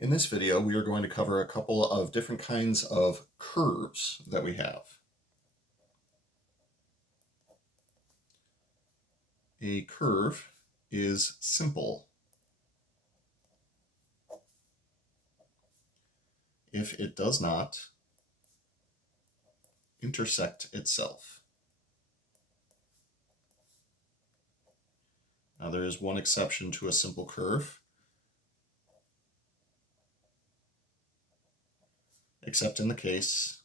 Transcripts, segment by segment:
In this video, we are going to cover a couple of different kinds of curves that we have. A curve is simple if it does not intersect itself. Now, there is one exception to a simple curve, except in the case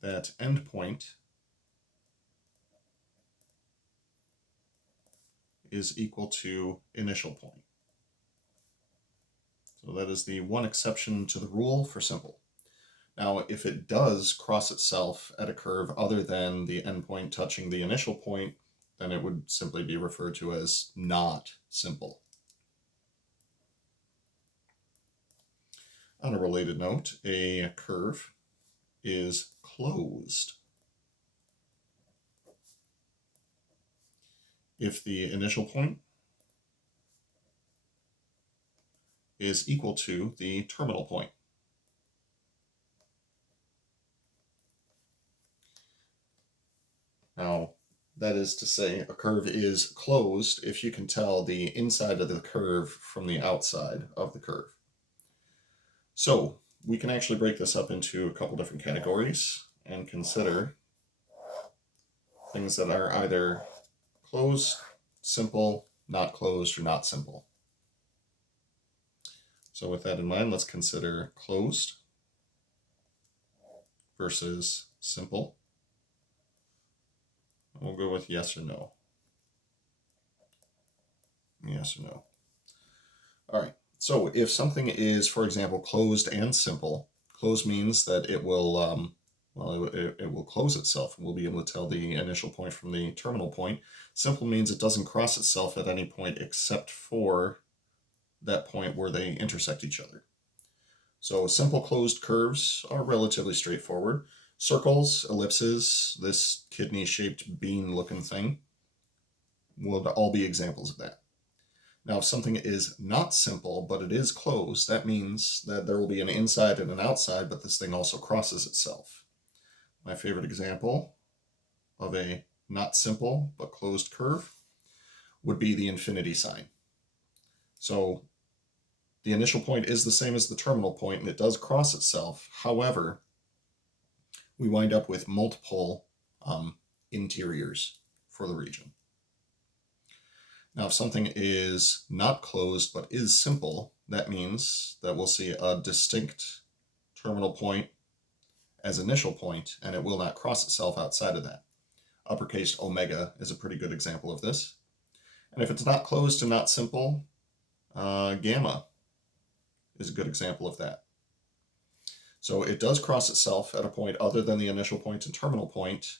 that endpoint is equal to initial point. So that is the one exception to the rule for simple. Now, if it does cross itself at a curve other than the endpoint touching the initial point, then it would simply be referred to as not simple. On a related note, a curve is closed if the initial point is equal to the terminal point. Now, that is to say, a curve is closed if you can tell the inside of the curve from the outside of the curve. So we can actually break this up into a couple different categories and consider things that are either closed, simple, not closed, or not simple. So with that in mind, let's consider closed versus simple. We'll go with yes or no. Yes or no. All right. So if something is, for example, closed and simple, closed means that it will it will close itself. We'll be able to tell the initial point from the terminal point. Simple means it doesn't cross itself at any point except for that point where they intersect each other. So simple closed curves are relatively straightforward. Circles, ellipses, this kidney-shaped bean-looking thing would all be examples of that. Now, if something is not simple, but it is closed, that means that there will be an inside and an outside, but this thing also crosses itself. My favorite example of a not simple but closed curve would be the infinity sign. So the initial point is the same as the terminal point, and it does cross itself. However, we wind up with multiple interiors for the region. Now, if something is not closed but is simple, that means that we'll see a distinct terminal point as initial point, and it will not cross itself outside of that. Uppercase omega is a pretty good example of this. And if it's not closed and not simple, gamma is a good example of that. So it does cross itself at a point other than the initial point and terminal point.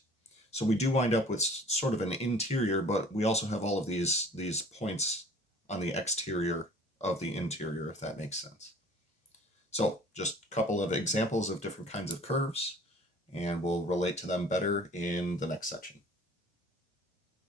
So we do wind up with sort of an interior, but we also have all of these points on the exterior of the interior, if that makes sense. So just a couple of examples of different kinds of curves, and we'll relate to them better in the next section.